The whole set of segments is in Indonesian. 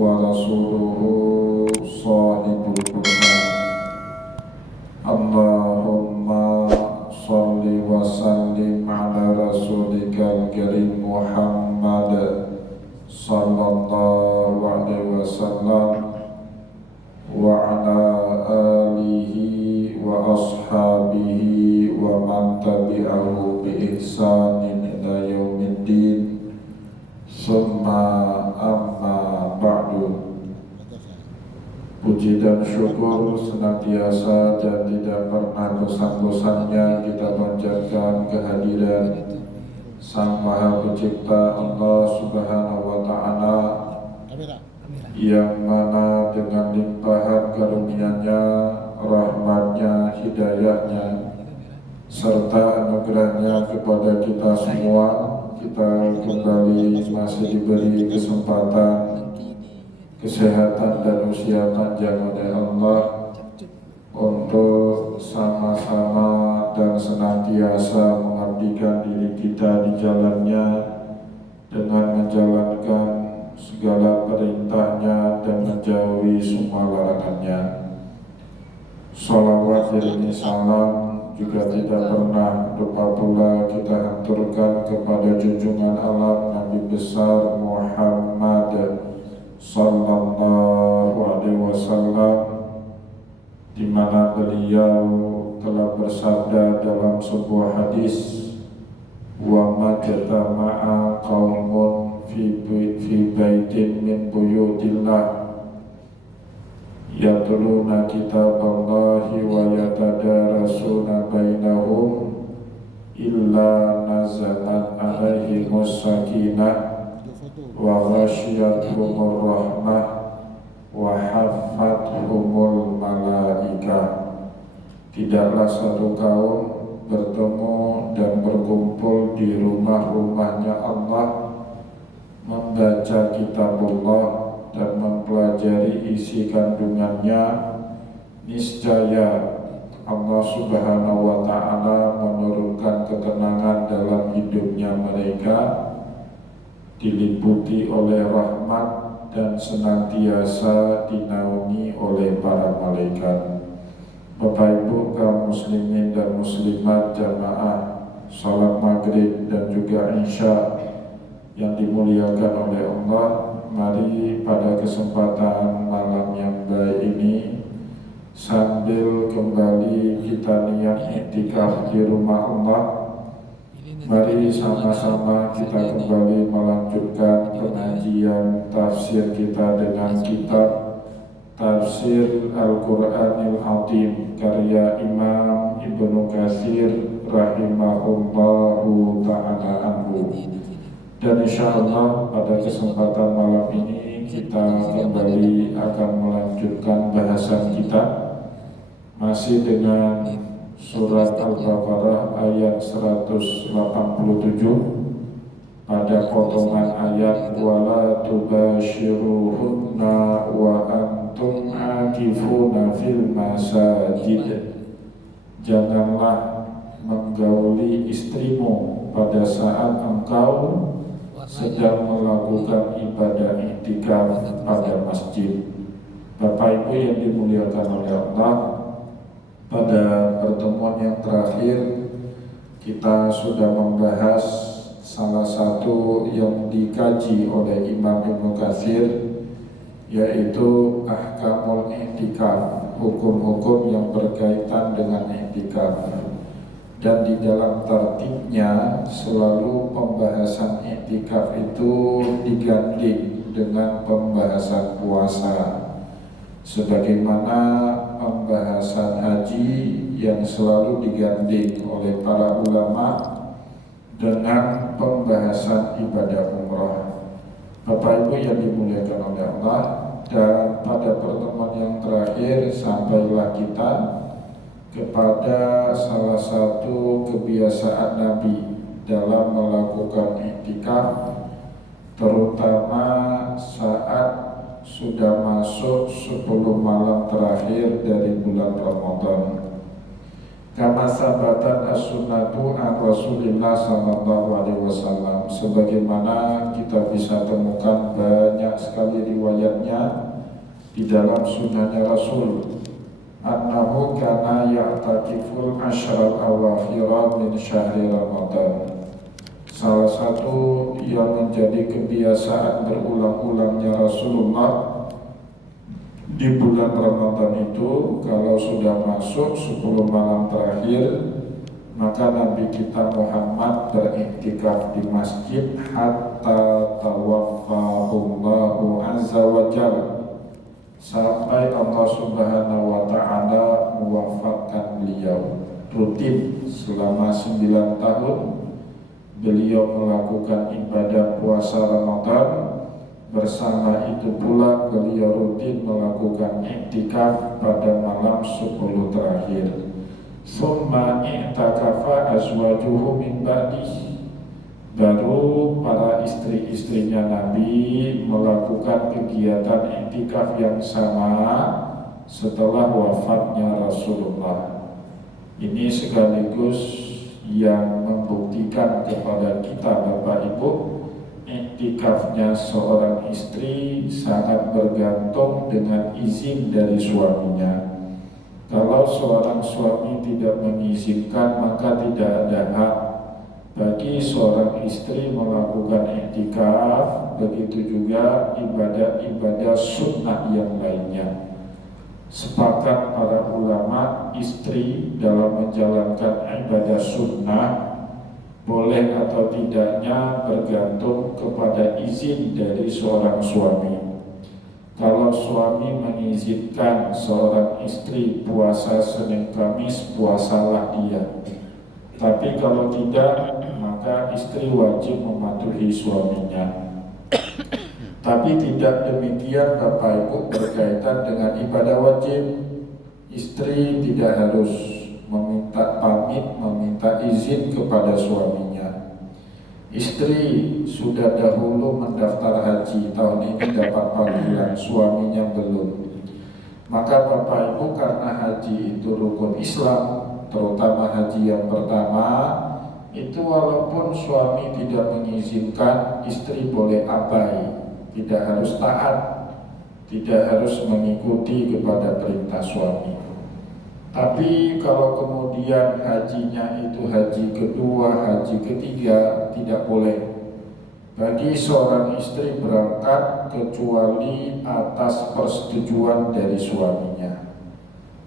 ورسوله صاحب القرآن. اللهم صل وسلم على رسولك الكريم محمد صلى الله عليه وسلم وعلى آله وأصحابه ومن تبعه بإحسان إلى يوم الدين. Summa amma ba'du. Puji dan syukur senantiasa dan tidak pernah bosan-bosannya kita panjatkan kehadiran Sang Maha Pencipta Allah Subhanahu wa Ta'ala, yang mana dengan limpahan karunia-Nya, rahmat-Nya, hidayah-Nya, serta anugerah-Nya kepada kita semua, kita kembali masih diberi kesempatan, kesehatan dan usia panjang oleh Allah untuk sama-sama dan senantiasa mengabdikan diri kita di jalannya dengan menjalankan segala perintahnya dan menjauhi semua larangannya. Salawat iringi salam juga tidak pernah lupa pula kita haturkan kepada junjungan alam Nabi besar Muhammad sallallahu alaihi wasallam, di mana beliau telah bersabda dalam sebuah hadis, wa majtama'a qaumun fi baitin min buyutillah yatluna kitaballahi wa yatadarasuna bainahum illa nazalat alaihimus sakinah wa ghasyiyatuhumur rahmah wa haffathumul malaikah. Tidaklah satu kaum bertemu dan berkumpul di rumah-rumahnya Allah, membaca kitabullah dan mempelajari isi kandungannya, niscaya Allah Subhanahu wa Ta'ala menurunkan ketenangan dalam hidupnya mereka, diliputi oleh rahmat dan senantiasa dinaungi oleh para malaikat. Bapak Ibu kaum muslimin dan muslimat jamaah salat maghrib dan juga isya yang dimuliakan oleh Allah, mari pada kesempatan malam yang baik ini, sambil kembali kita niat iktikaf di rumah Allah, mari sama-sama kita kembali melanjutkan pengajian tafsir kita dengan kitab Tafsir Al-Quranil Azim karya Imam Ibnu Katsir rahimahullahu ta'ala anhu. Dan insyaallah pada kesempatan malam ini kita kembali akan melanjutkan bahasan kita masih dengan surat Al-Baqarah ayat 187 pada potongan ayat wala tubashiruhunna wa antum akifuna fil masajid. Janganlah menggauli istrimu pada saat engkau sedang melakukan ibadah iktikaf pada masjid. Bapak Ibu yang dimuliakan oleh Allah, pada pertemuan yang terakhir kita sudah membahas salah satu yang dikaji oleh Imam Ibnu Katsir, yaitu ahkamul iktikaf, hukum-hukum yang berkaitan dengan iktikaf. Dan di dalam tertibnya selalu pembahasan iktikaf itu diganding dengan pembahasan puasa, sebagaimana pembahasan haji yang selalu diganding oleh para ulama dengan pembahasan ibadah umrah. Bapak Ibu yang dimuliakan oleh Allah, dan pada pertemuan yang terakhir sampailah kita kepada salah satu kebiasaan Nabi dalam melakukan iktikaf, terutama saat sudah masuk 10 malam terakhir dari bulan Ramadan. Kama sabatan as-sunnatu an Rasulillah sallallahu alaihi wasallam, sebagaimana kita bisa temukan banyak sekali riwayatnya di dalam sunnahnya Rasul, annahu kana ya'takiful asyral awakhira min syahri Ramadan. Salah satu yang menjadi kebiasaan berulang-ulangnya Rasulullah di bulan Ramadan itu, kalau sudah masuk 10 malam terakhir, maka Nabi kita Muhammad beriktikaf di masjid hatta tawaffahullahu azza wa jalla, sampai Allah subhanahu wa ta'ala mewafatkan beliau. Rutin selama 9 tahun beliau melakukan ibadah puasa Ramadan. Bersama itu pula beliau rutin melakukan iktikaf pada malam 10 terakhir. Summa i'takafa azwajuhu min ba'dih. Baru para istri-istrinya Nabi melakukan kegiatan iktikaf yang sama setelah wafatnya Rasulullah. Ini sekaligus yang membuktikan kepada kita Bapak Ibu, iktikafnya seorang istri sangat bergantung dengan izin dari suaminya. Kalau seorang suami tidak mengizinkan, maka tidak ada hak bagi seorang istri melakukan iktikaf. Begitu juga ibadah-ibadah sunnah yang lainnya. Sepakat para ulama, istri dalam menjalankan ibadah sunnah boleh atau tidaknya bergantung kepada izin dari seorang suami. Kalau suami mengizinkan seorang istri puasa Senin Kamis, puasalah dia. Tapi kalau tidak, maka istri wajib mematuhi suaminya. Tapi tidak demikian Bapak Ibu berkaitan dengan ibadah wajib. Istri tidak harus meminta pamit, meminta izin kepada suaminya. Istri sudah dahulu mendaftar haji, tahun ini dapat panggilan, suaminya belum. Maka Bapak Ibu, karena haji itu rukun Islam, terutama haji yang pertama, itu walaupun suami tidak mengizinkan, istri boleh abai, tidak harus taat, tidak harus mengikuti kepada perintah suami. Tapi kalau kemudian hajinya itu haji kedua, haji ketiga, tidak boleh bagi seorang istri berangkat kecuali atas persetujuan dari suaminya.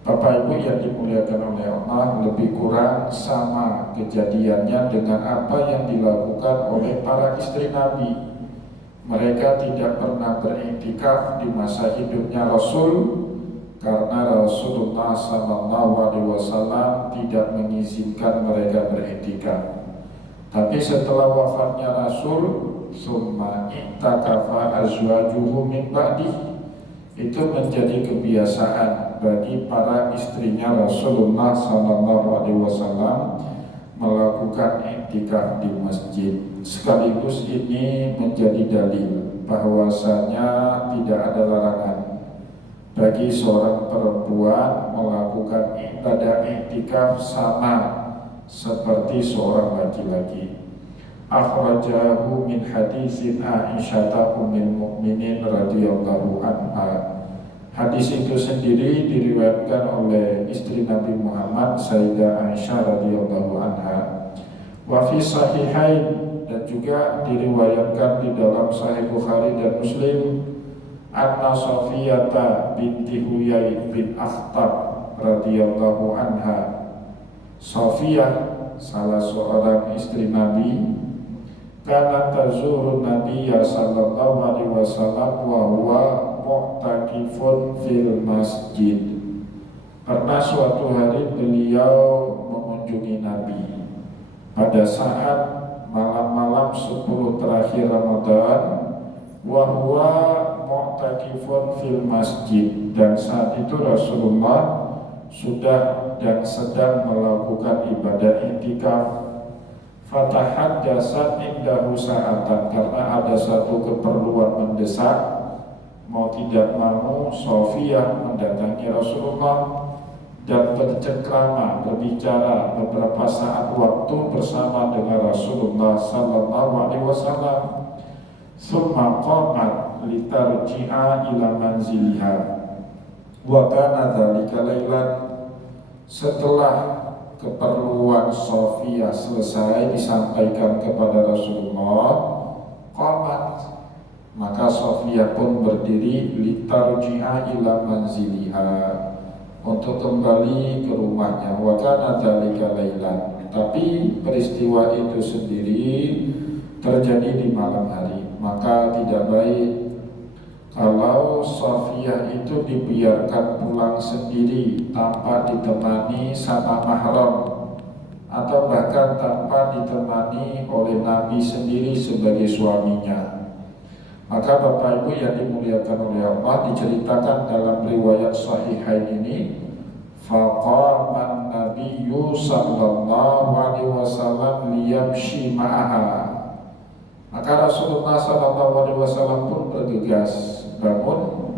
Bapak Ibu yang dimuliakan oleh Allah, lebih kurang sama kejadiannya dengan apa yang dilakukan oleh para istri Nabi. Mereka tidak pernah beriktikaf di masa hidupnya Rasul, karena Rasulullah SAW tidak mengizinkan mereka beriktikaf. Tapi setelah wafatnya Rasul, summa i'takafa azwajuhu min ba'dih, itu menjadi kebiasaan bagi para istrinya Rasulullah SAW melakukan iktikaf di masjid. Sekaligus ini menjadi dalil bahwasanya tidak ada larangan bagi seorang perempuan melakukan ibadah iktikaf sama seperti seorang laki-laki. Akhrajahu min hadisin Aisyah ummul mukminin radhiyallahu anha. Hadis itu sendiri diriwayatkan oleh istri Nabi Muhammad, Sayyidah Aisyah radhiyallahu anha. Wa fi sahihain, dan juga diriwayatkan di dalam Sahih Bukhari dan Muslim, anna Safiyata binti Huyai bin Akhtab radhiyallahu anha. Safiyah, salah seorang istri Nabi, kana tazuru Nabiyya sallallahu alaihi wasallam wa huwa mu'takifun fil masjid. Pernah suatu hari beliau mengunjungi Nabi pada saat malam-malam 10 terakhir Ramadan, wa huwa mu'takifun fil masjid, dan saat itu Rasulullah sudah dan sedang melakukan ibadah iktikaf. Fatahaddatsa indahu sa'atan, karena ada satu keperluan mendesak, mau tidak mau Safiyah mendatangi Rasulullah. dan bercengkrama berbicara beberapa saat waktu bersama dengan Rasulullah sallallahu alaihi wasallam. Summa qamat litarji'a ila manziliha wa kana dzalika lailan. Setelah keperluan Sofia selesai disampaikan kepada Rasulullah, qamat, maka Sofia pun berdiri litarji'a ila manziliha, untuk kembali ke rumahnya. Wa kana dzalika lailan, tapi peristiwa itu sendiri terjadi di malam hari. Maka tidak baik kalau Sofia itu dibiarkan pulang sendiri tanpa ditemani sama mahram, atau bahkan tanpa ditemani oleh Nabi sendiri sebagai suaminya. Maka Bapak Ibu yang dimuliakan oleh Allah, diceritakan dalam riwayat Sahihain ini, faqaman nabiyyu sallallahu alaihi wasallam liyamshi ma'aha. Maka Rasulullah sallallahu alaihi wasallam pun bergegas bangun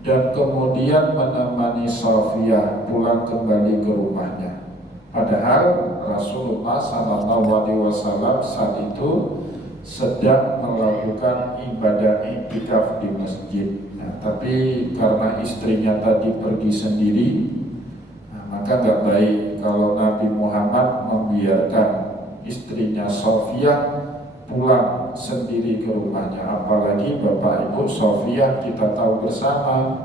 dan kemudian menemani Sofia pulang kembali ke rumahnya. Padahal Rasulullah sallallahu alaihi wasallam saat itu sedang melakukan ibadah iktikaf di masjid. Nah, tapi karena istrinya tadi pergi sendiri, maka nggak baik kalau Nabi Muhammad membiarkan istrinya Sofia pulang sendiri ke rumahnya. Apalagi Bapak Ibu, Sofia kita tahu bersama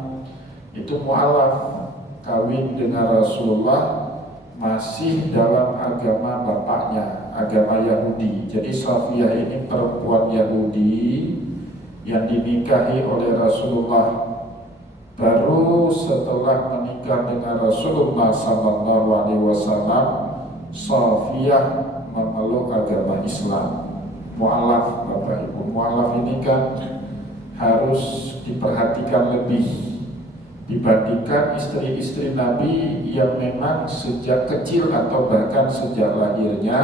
itu mu'alaf, kawin dengan Rasulullah masih dalam agama bapaknya, agama Yahudi. Jadi Sofia ini perempuan Yahudi yang dinikahi oleh Rasulullah. Baru setelah menikah dengan Rasulullah sallallahu alaihi wasallam, Sofia memeluk agama Islam. Mu'alaf, Bapak Ibu, mu'alaf ini kan harus diperhatikan lebih dibandingkan istri-istri Nabi yang memang sejak kecil atau bahkan sejak lahirnya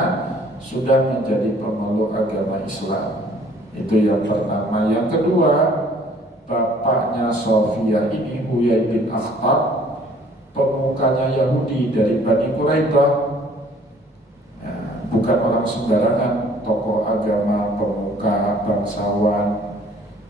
sudah menjadi pemeluk agama Islam. Itu yang pertama. Yang kedua, bapaknya Sofia ini Huyai bin Akhtab, pemukanya Yahudi dari Bani Quraidah, bukan orang sembarangan, tokoh agama, pemuka, bangsawan.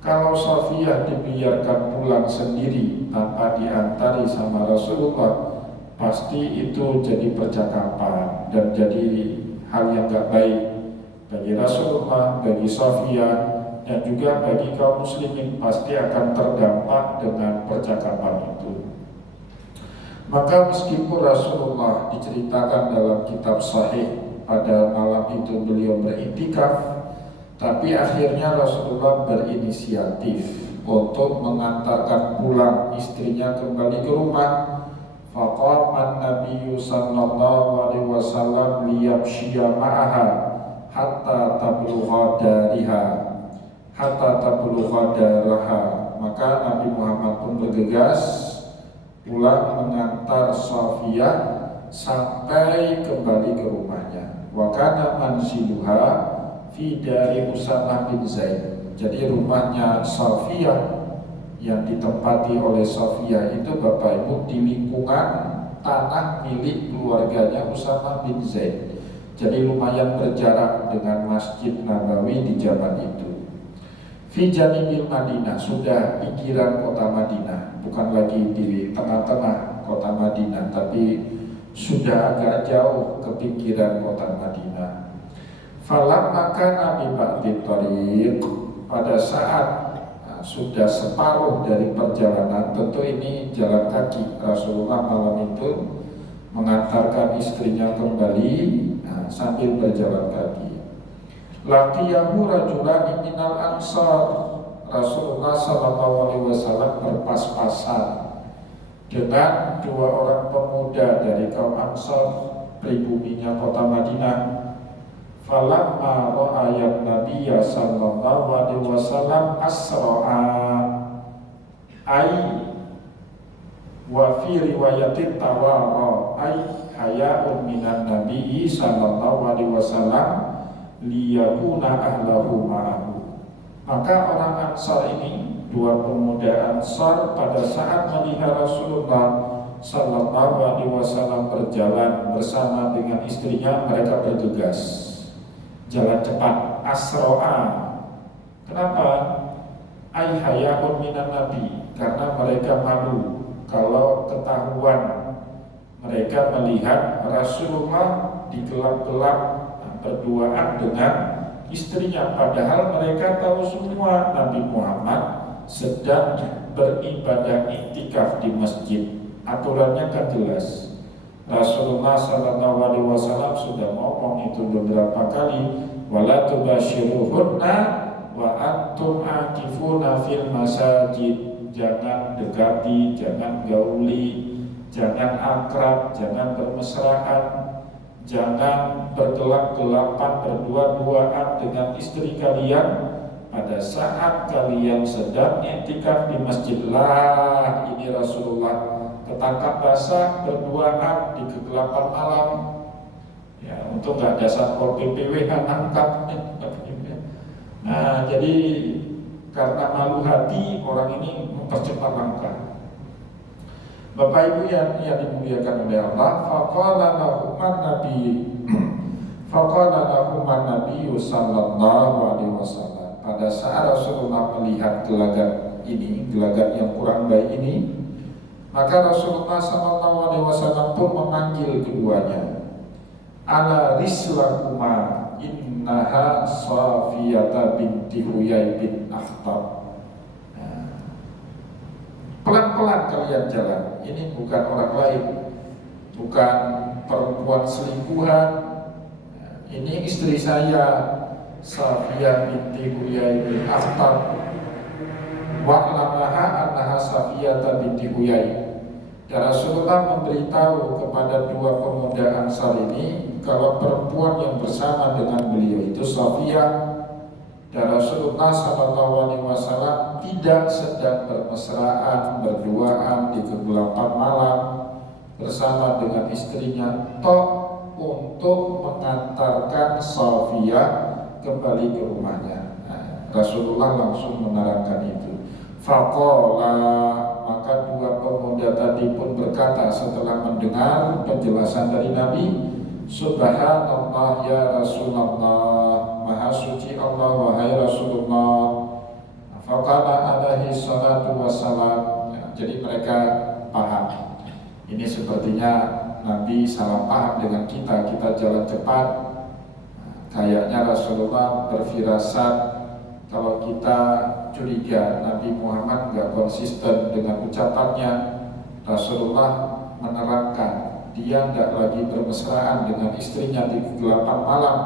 Kalau Sofia dibiarkan pulang sendiri tanpa diantari sama Rasulullah, pasti itu jadi percakapan dan jadi hal yang gak baik bagi Rasulullah, bagi Sofia, dan juga bagi kaum muslimin. Pasti akan terdampak dengan percakapan itu. Maka meskipun Rasulullah diceritakan dalam kitab Sahih pada malam itu beliau beriktikaf, tapi akhirnya Rasulullah berinisiatif untuk mengantarkan pulang istrinya kembali ke rumah. Faqaman Nabiyyu sallallahu alaihi wasallam liyamshiya ma'aha hatta tablugha dariha, hatta tablugha daraha. Maka Nabi Muhammad pun bergegas pulang mengantar Sofia sampai kembali ke rumahnya. Wa kana manziluha fi dari Usamah bin Zaid. Jadi rumahnya Sofia yang ditempati oleh Sofia itu Bapak Ibu di lingkungan tanah milik keluarganya Usamah bin Zaid. Jadi lumayan berjarak dengan Masjid Nabawi di zaman itu. Fi janibil Madinah, sudah pinggiran kota Madinah, bukan lagi di tengah-tengah kota Madinah, tapi sudah agak jauh ke pinggiran kota Madinah. Falamma kana bi ba'di thariq, pada saat sudah separuh dari perjalanan, tentu ini jalan kaki, Rasulullah malam itu mengantarkan istrinya kembali sambil berjalan kaki. Laqiyahu rajulani minal ansar, Rasulullah sallallahu alaihi wasallam berpas-pasan dengan dua orang pemuda dari kaum Ansar, pribuminya kota Madinah. Falamma ra'ayan Nabiyya sallallahu alaihi wasallam asra'a, ay wa fi riwayatin tawara, ay haya'un minan Nabiyyi sallallahu alaihi wasallam liyakuna ahlahu ma'ahu. Maka orang Ansar ini, dua pemuda Ansar, pada saat melihat Rasulullah Sallallahu Alaihi Wasallam berjalan bersama dengan istrinya, mereka bergegas jalan cepat, asro'a. Kenapa? Ay hayakun minan nabi, karena mereka malu kalau ketahuan mereka melihat Rasulullah di gelap-gelap berduaan dengan istrinya, padahal mereka tahu semua Nabi Muhammad sedang beribadah iktikaf di masjid. Aturannya kan jelas. Rasulullah Sallallahu Alaihi Wasallam sudah ngomong itu beberapa kali, wala tubashiruhunna wa antum akifuna fil masajid. Jangan dekati, jangan gauli, jangan akrab, jangan bermesraan, jangan bergelap-gelapan berdua-duaan dengan istri kalian pada saat kalian sedang i'tikaf di masjid. Lah, ini Rasulullah ketangkap basah berduaan di kegelapan malam. Ya, untuk nggak ada satpol PPW nangkap. Nah, jadi karena malu hati orang ini mempercepat langkah. Bapak Ibu yang dimuliakan oleh Allah, faqala lahuman nabi sallallahu alaihi wasallam. Pada saat Rasulullah melihat gelagat ini, gelagat yang kurang baik ini, maka Rasulullah sallallahu alaihi wasallam pun memanggil keduanya. Ala rislakuma innaha Safiyata binti Huyai bin Akhtab. Pelan-pelan kalian jalan. Ini bukan orang lain, bukan perempuan selingkuhan. Ini istri saya, Safiyah binti Huyai bin Akhtab. Wa'lamaha annaha Safiyata binti Huyai. Dan Rasulullah memberitahu kepada dua pemuda Ansar ini kalau perempuan yang bersama dengan beliau itu Safiyah. Dan Rasulullah SAW tidak sedang bermesraan, berduaan di kegelapan malam bersama dengan istrinya, toh untuk mengantarkan Safiyah kembali ke rumahnya. Rasulullah langsung menerangkan itu. Faqala, maka dua pemuda tadi pun berkata setelah mendengar penjelasan dari Nabi, Subhanallah ya Rasulullah, Maha suci Allah wahai Rasulullah. Faqala alaihi salatu wassalam. Jadi mereka paham. Ini sepertinya Nabi salah paham dengan kita jalan cepat. Kayaknya Rasulullah berfirasat kalau kita curiga Nabi Muhammad nggak konsisten dengan ucapannya. Rasulullah menerangkan dia tidak lagi bermesraan dengan istrinya di kegelapan malam,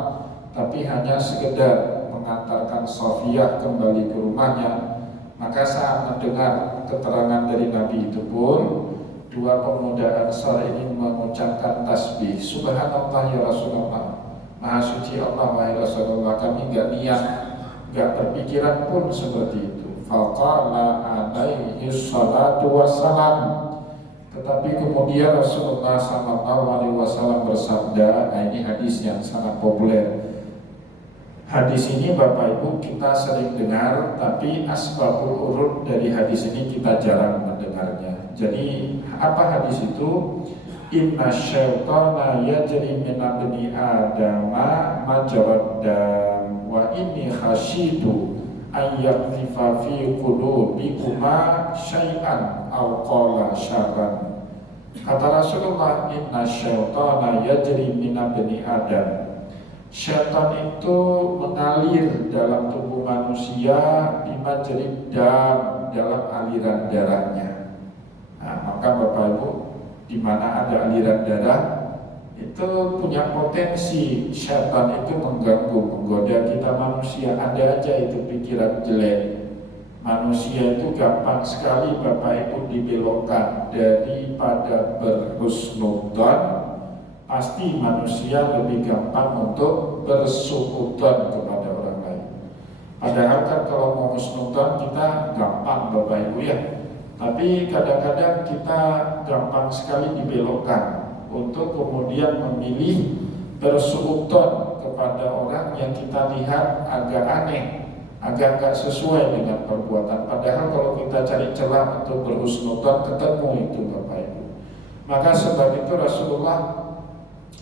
tapi hanya sekedar mengantarkan Safiyah kembali ke rumahnya. Maka saat mendengar keterangan dari Nabi itu pun, dua pemuda Ansar ini mengucapkan tasbih, Subhanallah ya Rasulullah, Maha suci Allah wahai Rasulullah. Kami nggak niat, nggak berpikiran pun seperti itu. Faqala alaihi salatu wassalam. Tetapi kemudian Rasulullah SAW bersabda, ini hadis yang sangat populer. Hadis ini Bapak Ibu kita sering dengar, tapi asbabul urud dari hadis ini kita jarang mendengarnya. Jadi apa hadis itu? Inna syaitana yajri min ibni adama majrad dam wa inni khasyitu an yaqdhifa fi qulubikuma syai'an aw qala syarran. Kata Rasulullah, inna syaitana yajri min ibni adam. Syaitan itu mengalir dalam tubuh manusia bimajrid dam, dalam aliran darahnya. Nah, maka Bapak Ibu, di mana ada aliran darah itu punya potensi syaitan itu mengganggu, menggoda kita manusia. Ada aja itu pikiran jelek. Manusia itu gampang sekali Bapak Ibu dibelokkan. Daripada berhusnudzon, pasti manusia lebih gampang untuk bersuudzon kepada orang lain. Padahal kan kalau mau husnudzon kita gampang Bapak Ibu ya. Tapi kadang-kadang kita gampang sekali dibelokkan untuk kemudian memilih bersuudzon kepada orang yang kita lihat agak aneh, agak nggak sesuai dengan perbuatan. Padahal kalau kita cari celah untuk berhusnudzon, ketemu itu Bapak Ibu. Maka sebab itu Rasulullah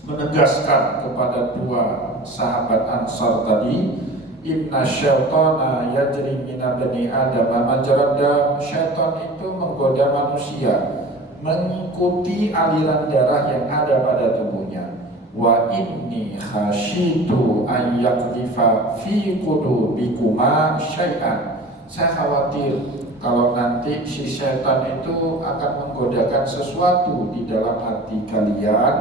menegaskan kepada dua sahabat Ansar tadi, inna syaitana yajri mina bani Adam majrad dam. Syaitan itu menggoda manusia mengikuti aliran darah yang ada pada tubuhnya. Wa inni khasyitu an yakdifa fi qulubikuma syai'an. Saya khawatir kalau nanti si syaitan itu akan menggodakan sesuatu di dalam hati kalian,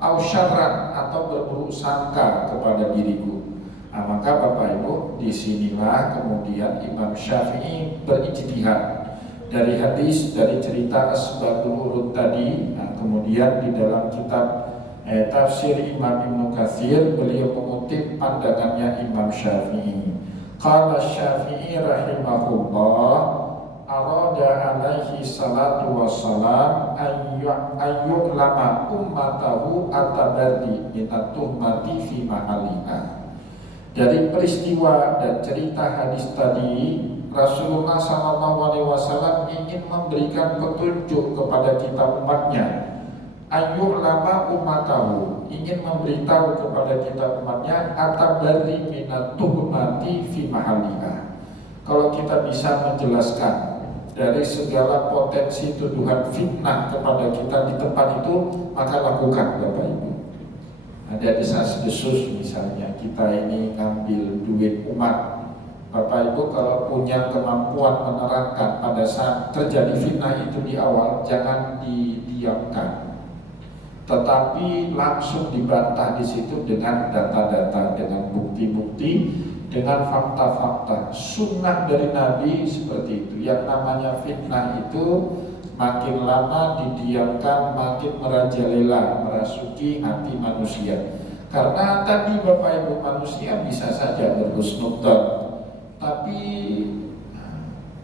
au syarran, atau berburuk sangka kepada diriku. Nah, maka Bapak Ibu, disinilah kemudian Imam Syafi'i berijtihad dari hadis, dari cerita Asbabul Urud tadi. Nah, kemudian di dalam kitab tafsir Imam Ibnu Katsir, beliau mengutip pandangannya Imam Syafi'i. Qala Syafi'i rahimahullah, arada alaihi salatu wassalam ayyu'lama ummatahu atabardi minat tuhmati fi ma'alina. Dari peristiwa dan cerita hadis tadi, Rasulullah SAW ingin memberikan petunjuk kepada kita umatnya. Ayyu'lama ummatahu, ingin memberitahu kepada kita umatnya, atabardi minat tuhmati fi ma'alina. Kalau kita bisa menjelaskan dari segala potensi tuduhan fitnah kepada kita di tempat itu, maka lakukan Bapak Ibu. Ada desas-desus misalnya, kita ini ngambil duit umat. Bapak Ibu kalau punya kemampuan menerangkan pada saat terjadi fitnah itu di awal, jangan didiamkan, tetapi langsung dibantah di situ dengan data-data, dengan bukti-bukti, dengan fakta-fakta. Sunnah dari Nabi seperti itu. Yang namanya fitnah itu makin lama didiamkan, makin merajalela, merasuki hati manusia. Karena tadi Bapak Ibu, manusia bisa saja berhusnudzon, tapi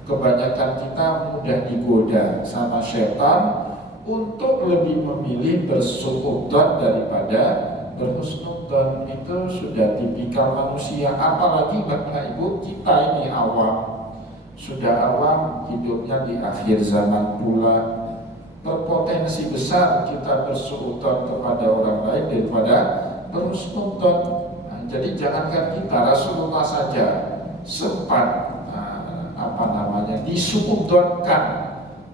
kebanyakan kita mudah digoda sama setan untuk lebih memilih bersuudzon daripada berhusnudzon. Itu sudah tipikal manusia. Apalagi Bapak Ibu, kita ini awam, sudah awam, hidupnya di akhir zaman pula, berpotensi besar kita bersuudzon kepada orang lain daripada berhusnudzon. Nah, jadi jangankan kita, Rasulullah saja sempat disuudzonkan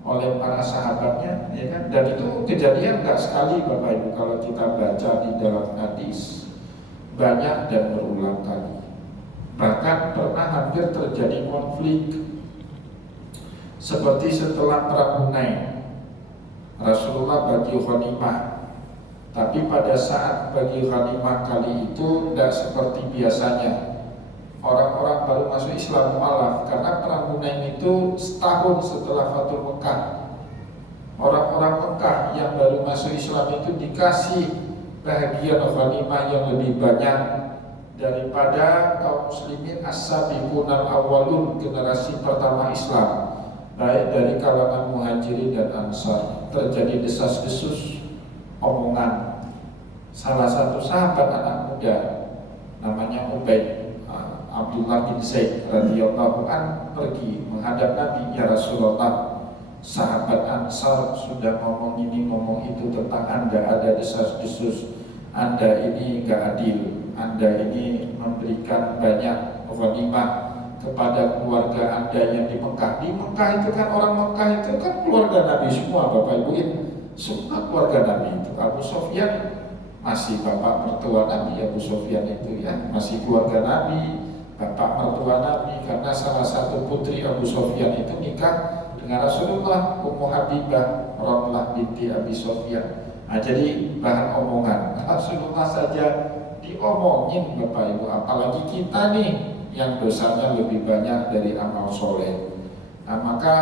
oleh para sahabatnya, ya kan? Dan itu kejadian nggak sekali Bapak Ibu, kalau kita baca di dalam hadis, banyak dan berulang kali. Bahkan pernah hampir terjadi konflik, seperti setelah perang Hunain, Rasulullah bagi ghanimah. Tapi pada saat bagi ghanimah kali itu tidak seperti biasanya. Orang-orang baru masuk Islam mu'alaf, karena perang Hunain itu setahun setelah Fathul Mekah. Orang-orang Mekah yang baru masuk Islam itu dikasih bahagian ghanimah yang lebih banyak daripada kaum muslimin as-sabiqunal awwalun, generasi pertama Islam, baik dari kalangan muhajirin dan ansar. Terjadi desas-desus, omongan. Salah satu sahabat anak muda namanya Ubaid Abdullah bin Zaid radhiyallahu an pergi menghadap Nabi, ya Rasulullah, sahabat Ansar sudah ngomong ini ngomong itu tentang Anda, ada desas-desus, Anda ini gak adil, Anda ini memberikan banyak ghanimah kepada keluarga Anda yang di Mekah. Di Mekah itu kan, orang Mekah itu kan keluarga Nabi semua Bapak Ibu, semua keluarga Nabi itu. Abu Sofyan masih bapak mertua Nabi, Abu Sofyan itu ya masih keluarga Nabi, bapak mertua Nabi, karena salah satu putri Abu Sofyan itu nikah dengan Rasulullah, Ummu Habibah Ramlah binti Abi Sofyan. Nah, jadi bahan omongan Rasulullah saja diomongin Bapak Ibu, apalagi kita nih yang dosanya lebih banyak dari amal soleh. Nah, maka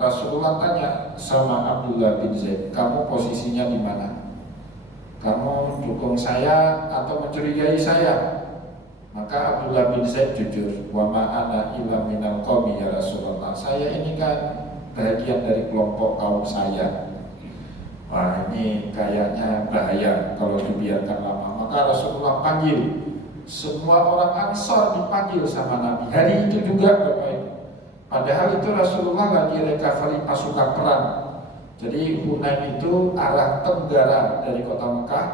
Rasulullah tanya sama Abdullah bin Zaid, kamu posisinya di mana? Kamu dukung saya atau mencurigai saya? Maka Abdullah bin Zaid jujur, wa ma'ana illa minal qaumi ya Rasulullah, saya ini kan bagian dari kelompok kaum saya. Wah, ini kayaknya bahaya kalau dibiarkan lama. Maka Rasulullah panggil semua orang Ansar, dipanggil sama Nabi hari itu juga Bapak Ibu. Padahal itu Rasulullah lagi recovery pasukan perang. Jadi Hunain itu arah tenggara dari kota Mekah.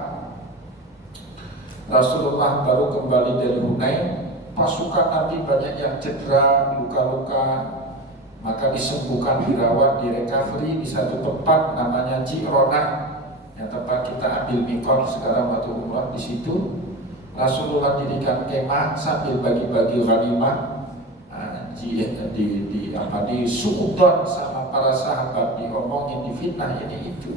Rasulullah baru kembali dari Hunain, pasukan Nabi banyak yang cedera, luka-luka, maka disembuhkan, dirawat, di recovery di satu tempat namanya Ji'ronah, yang tempat kita ambil mikot sekarang waktu umrah. Di situ Rasulullah dirikan kemah sambil bagi-bagi ghanimah di suudon sama para sahabat, diomongin, difitnah ini itu.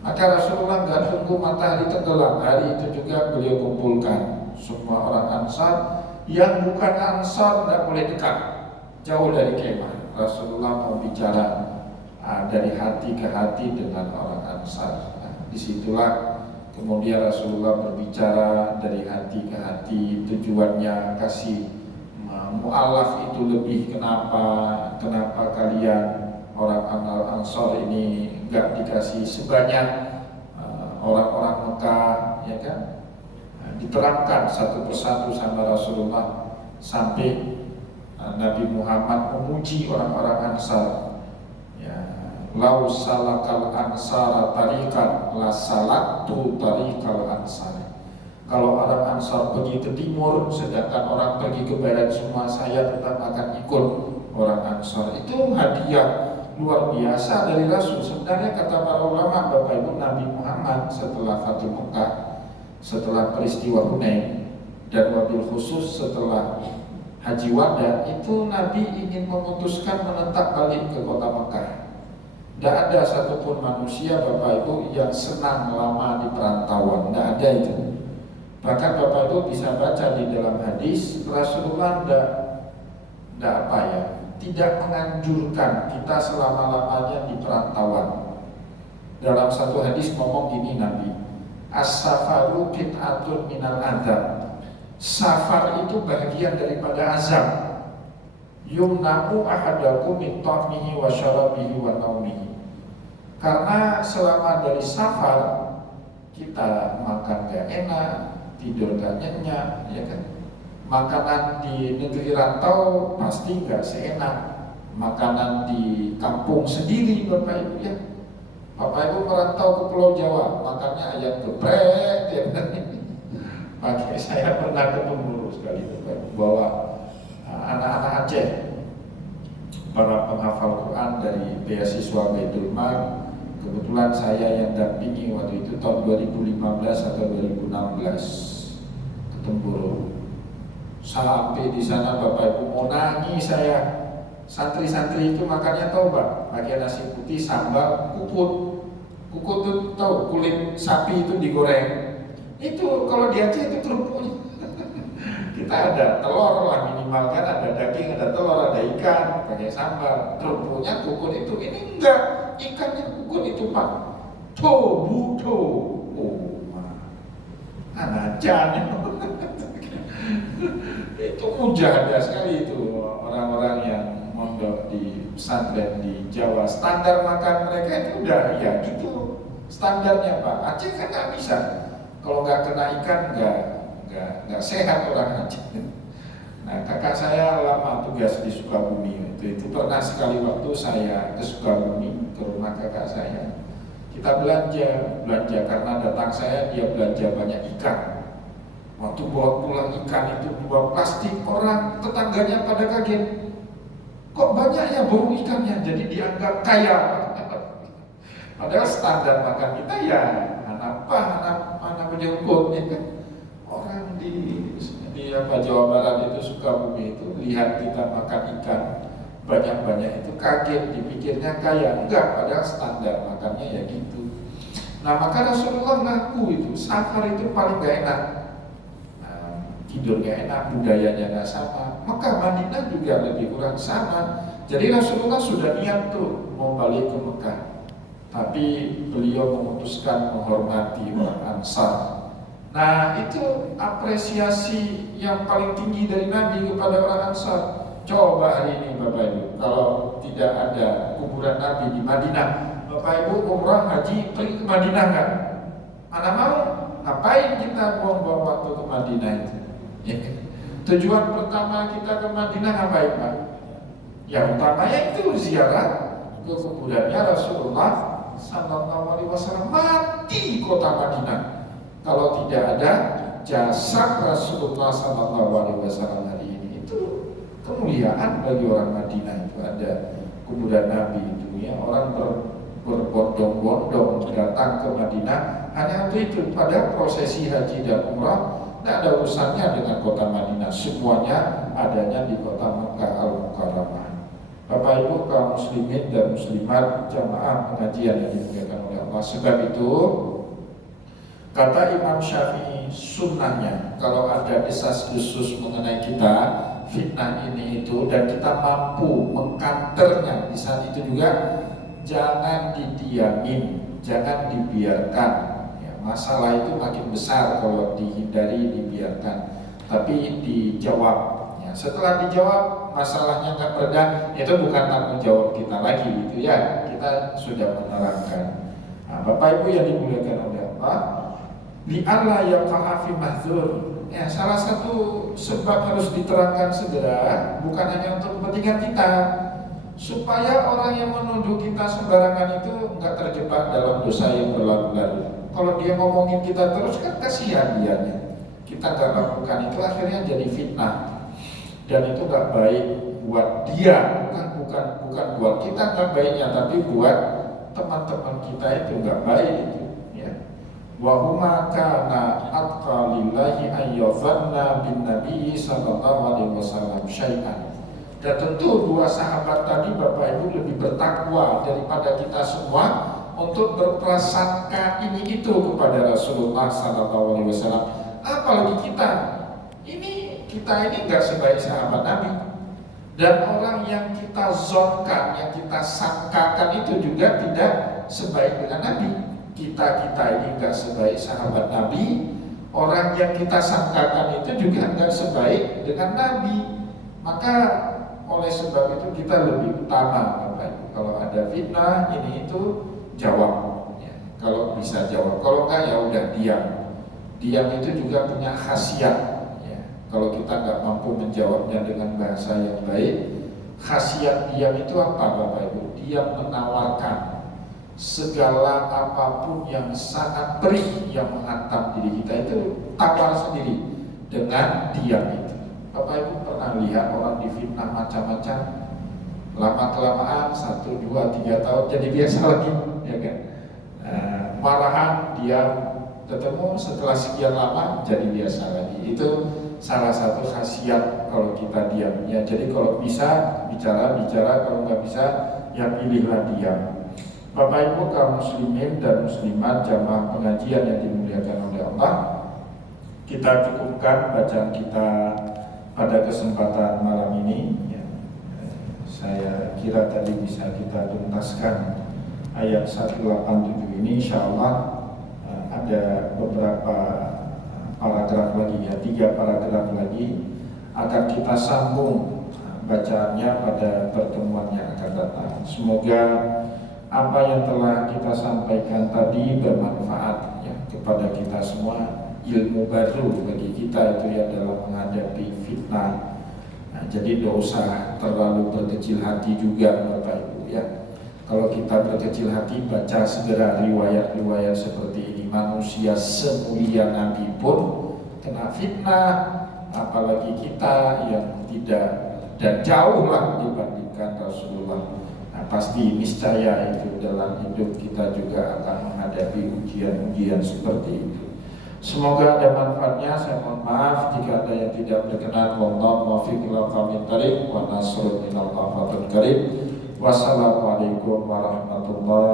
Maka Rasulullah nggak tunggu matahari tenggelam, hari itu juga beliau kumpulkan semua orang Ansar. Yang bukan Ansar nggak boleh dekat, jauh dari kemah. Rasulullah mau bicara dari hati ke hati dengan orang Ansar. Disitulah kemudian Rasulullah berbicara dari hati ke hati, tujuannya kasih mu'alaf itu lebih, kenapa kalian orang Ansar ini nggak dikasih sebanyak orang-orang Mekah, ya kan? Diterangkan satu persatu sama Rasulullah sampai Nabi Muhammad memuji orang-orang Ansar. Lau salakal ansara tarikan la salaktu tarikal ansar. Kalau orang Ansar pergi ke timur, sedangkan orang pergi ke barat, semua saya tetap akan ikut orang Ansar. Itu hadiah luar biasa dari Rasul. Sebenarnya kata para ulama, Bapak Ibu, Nabi Muhammad setelah Fathul Mekah, setelah peristiwa Hunain, dan wabil khusus setelah Haji Wada, itu Nabi ingin memutuskan menetap balik ke kota Mekah. Tidak ada satupun manusia, Bapak Ibu, yang senang lama di perantauan. Tidak ada itu. Bahkan Bapak Ibu bisa baca di dalam hadis, Rasulullah tidak menganjurkan kita selama-lamanya di perantauan. Dalam satu hadis ngomong gini Nabi, as-safaru qit'atun minal adzab. Safar itu bagian daripada azab. Yumna'u ahadakum min ta'mihi wa syarabihi wa naumihi. Karena selama dari safar kita makan gak enak, tidur gak nyenyak, ya kan? Makanan di negeri rantau pasti gak seenak makanan di kampung sendiri, Bapak Ibu, ya. Bapak Ibu merantau ke Pulau Jawa, makannya ayam geprek, ya kan? Makanya saya pernah ketemu sekali, Bapak Ibu, bawa anak-anak Aceh, para penghafal Quran dari beasiswa Baitul Mal. Kebetulan saya yang dampingi waktu itu tahun 2015 atau 2016 ke Temboro. Sampai di sana Bapak Ibu mau nangis saya. Santri-santri itu makannya tahu Pak, pakai nasi putih, sambal, kukut. Kukut itu tahu, kulit sapi itu digoreng. Itu kalau di Aceh itu kerupuknya. Kita ada telur lah minimal kan, ada daging, ada telur, ada ikan, pakai sambal. Kerupuknya kukut itu, ini enggak, ikannya kukut itu Pak. Tobu. Anajan. Itu mujahadah sekali itu orang-orang yang mondok di pesantren di Jawa. Standar makan mereka itu udah ya gitu standarnya Pak. Aceh kan nggak bisa. Kalau nggak kena ikan nggak sehat orang Aceh. Nah, kakak saya lama tugas di Sukabumi. Itu pernah sekali waktu saya ke Sukabumi ke rumah kakak saya. Kita belanja karena datang saya dia belanja banyak ikan. Waktu bawa pulang ikan itu 2 plastik, orang tetangganya pada kaget. Kok banyak ya bau ikannya? Jadi dianggap kaya. Padahal standar makan kita ya anak menjengkut ya kan. Orang di Jawa Barat itu Sukabumi itu lihat kita makan ikan banyak-banyak itu kaget, dipikirnya kaya. Enggak, padahal standar makannya ya gitu. Nah, maka Rasulullah ngaku itu safar itu paling gak enak. Tidur gak enak, budayanya gak sama. Mekah Madinah juga lebih kurang sama. Jadi Rasulullah sudah niat tuh mau balik ke Mekah, tapi beliau memutuskan menghormati orang Ansar. Nah, itu apresiasi yang paling tinggi dari Nabi kepada orang Ansar. Coba hari ini Bapak Ibu, kalau tidak ada kuburan Nabi di Madinah, Bapak Ibu umrah haji pergi ke Madinah kan? Mana mau? Ngapain kita buang-buang waktu ke Madinah itu? Ya. Tujuan pertama kita ke Madinah ngapain Pak? Yang utamanya itu ziarah ke kuburannya Rasulullah Sallallahu Alaihi Wasallam mati kota Madinah kalau tidak ada jasa Rasulullah Sallallahu Alaihi Wasallam hari ini. Itu kemuliaan bagi orang Madinah, itu ada kuburan Nabi itu ya. Orang berbondong-bondong datang ke Madinah hanya untuk itu. Pada prosesi haji dan umrah tidak ada urusannya dengan kota Madinah, semuanya adanya di kota Makkah Al-Mukarramah. Bapak Ibu kaum muslimin dan muslimat jamaah pengajian yang dimuliakan oleh Allah, sebab itu kata Imam Syafi'i, sunnahnya kalau ada desas-desus mengenai kita fitnah ini itu dan kita mampu mengkanternya di saat itu juga, jangan didiamin, jangan dibiarkan ya, masalah itu makin besar kalau dihindari, dibiarkan, tapi dijawab ya. Setelah dijawab masalahnya nggak meredah, itu bukan tanggung jawab kita lagi gitu ya, kita sudah menerangkan. Nah, Bapak Ibu yang dimuliakan oleh Allah, li'alla yaqa'a fi mahdzur ya, salah satu sebab harus diterangkan segera bukan hanya untuk kepentingan kita, supaya orang yang menuduh kita sembarangan itu nggak terjebak dalam dosa yang berlalu-lalu. Kalau dia ngomongin kita terus kan kasihan dianya, kita nggak lakukan itu akhirnya jadi fitnah dan itu nggak baik buat dia, bukan buat kita nggak baiknya, tapi buat teman-teman kita itu nggak baik itu ya. Wa huma kana atqa lillahi ayyadhanna bin nabi sallallahu alaihi wasallam syai'an. Dan tentu dua sahabat tadi Bapak Ibu lebih bertakwa daripada kita semua untuk berprasangka ini itu kepada Rasulullah sallallahu alaihi wasallam. Apalagi kita ini nggak sebaik sahabat Nabi, dan orang yang kita zonkan, yang kita sangkakan itu juga tidak sebaik dengan Nabi. Kita ini nggak sebaik sahabat Nabi, orang yang kita sangkakan itu juga nggak sebaik dengan Nabi. Maka oleh sebab itu kita lebih utama, kalau ada fitnah ini itu jawab ya. Kalau bisa jawab, kalau enggak ya udah diam. Diam itu juga punya khasiat. Kalau kita nggak mampu menjawabnya dengan bahasa yang baik, khasiat diam itu apa Bapak Ibu? Dia menawarkan segala apapun yang sangat perih yang menghantam diri kita itu tawar sendiri dengan diam itu. Bapak Ibu pernah lihat orang difitnah macam-macam, lama-kelamaan 1, 2, 3 tahun jadi biasa lagi, ya kan? Marahan diam, ketemu setelah sekian lama jadi biasa lagi. Itu salah satu khasiat kalau kita diam ya. Jadi kalau bisa bicara, kalau nggak bisa ya pilihlah diam. Bapak Ibu kaum muslimin dan muslimat jamaah pengajian yang dimuliakan oleh Allah, kita cukupkan bacaan kita pada kesempatan malam ini ya. Saya kira tadi bisa kita tuntaskan ayat 187 ini, insyaallah ada beberapa paragraf lagi ya, 3 paragraf lagi akan kita sambung bacaannya pada pertemuan yang akan datang. Semoga apa yang telah kita sampaikan tadi bermanfaat ya kepada kita semua, ilmu baru bagi kita itu ya dalam menghadapi fitnah. Nah, jadi tidak usah terlalu berkecil hati juga Bapak Ibu ya. Kalau kita berkecil hati, baca segera riwayat-riwayat seperti ini. Manusia semulia Nabi pun kena fitnah, apalagi kita yang tidak, dan jauhlah dibandingkan Rasulullah. Nah, pasti niscaya itu dalam hidup kita juga akan menghadapi ujian-ujian seperti itu. Semoga ada manfaatnya. Saya mohon maaf jika ada yang tidak berkenan. Wallahu muwaffiq ila aqwamit thoriq wa nasrun minal fatul karim. Wassalamualaikum warahmatullahi